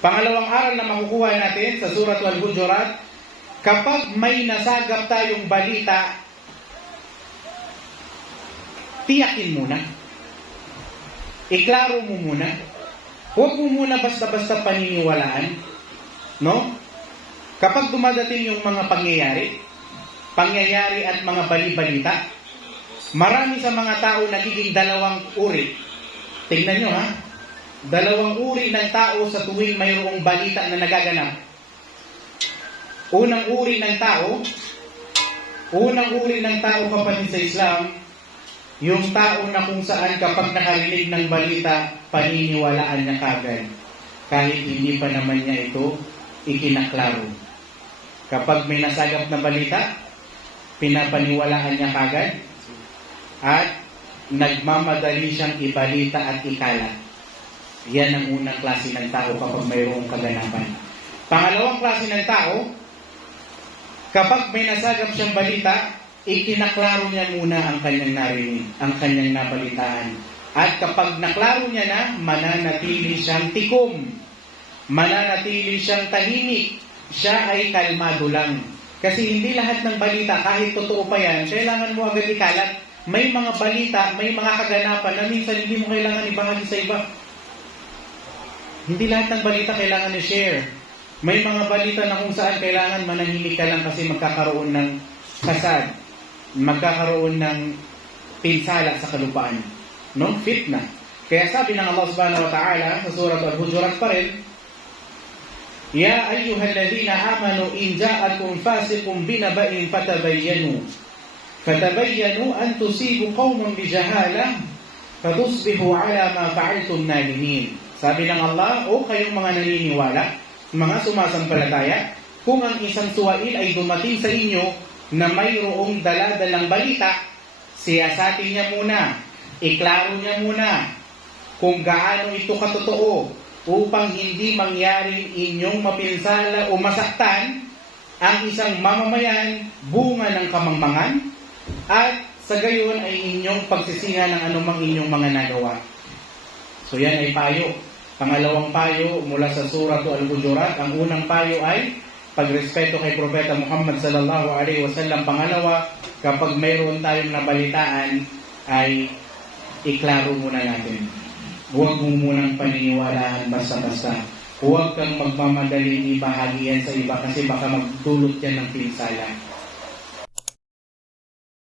Pangalawang aral na makukuha natin sa Surat Al-Hujurat, kapag may nasagap tayong balita, tiyakin muna. Iklaro mo muna. Huwag mo muna basta-basta paniniwalaan. No? Kapag dumadating yung mga pangyayari at mga bali-balita, marami sa mga tao nagiging dalawang uri. Tingnan nyo ha. Dalawang uri ng tao sa tuwing mayroong balita na nagaganap. Unang uri ng tao kapatid sa Islam, yung tao na kung saan kapag nakarinig ng balita, paniniwalaan niya kagad. Kahit hindi pa naman niya ito ikinaklaro. Kapag may nasagap na balita, pinapaniwalaan niya kagad at nagmamadali siyang ibalita at ikalat. Yan ang unang klase ng tao kapag mayroong kaganapan. Pangalawang klase ng tao, kapag may nasagap siyang balita, ikinaklaro niya muna ang kanyang narinig, ang kanyang nabalitaan. At kapag naklaro niya na, mananatili siyang tikom. Mananatili siyang tahimik. Siya ay kalmado lang. Kasi hindi lahat ng balita, kahit totoo pa yan, kailangan mo agad ikalat. May mga balita, may mga kaganapan na minsan hindi mo kailangan ibahagi sa iba. Hindi lahat ng balita kailangan i-share. May mga balita na kung saan kailangan manahimik ka lang kasi magkakaroon ng kasad. Magkakaroon ng pinsala sa kalupaan. No? Fitna. Kaya sabi ng Allah subhanahu wa ta'ala sa Surat Al-Hujurat pa rin, Ya ayyuhalladhina amanu in ja'akum fasiqun binaba'in fatabayyanu an tusibu qauman bijahalah fatusbihu ala ma fa'altum nadimin. Sabi ng Allah, o kayong mga naniniwala, mga sumasampalataya, kung ang isang suwail ay dumating sa inyo na mayroong dala-dalang balita, siyasatin niya muna, iklaro niya muna kung gaano ito katotoo upang hindi mangyaring inyong mapinsala o masaktan ang isang mamamayan bunga ng kamangmangan at sa gayon ay inyong pagsisinga ng anumang inyong mga nagawa. So yan ay payo. Pangalawang payo mula sa Surat Al-Hujurat. Ang unang payo ay pagrespeto kay Propeta Muhammad sallallahu alaihi wasallam. Pangalawa, kapag mayroon tayong nabalitaan ay iklaro muna natin. Huwag mo munang paniniwalaan basta-basta. Huwag kang magmamadaling ibahagi yan sa iba kasi baka magdulot yan ng pinsala.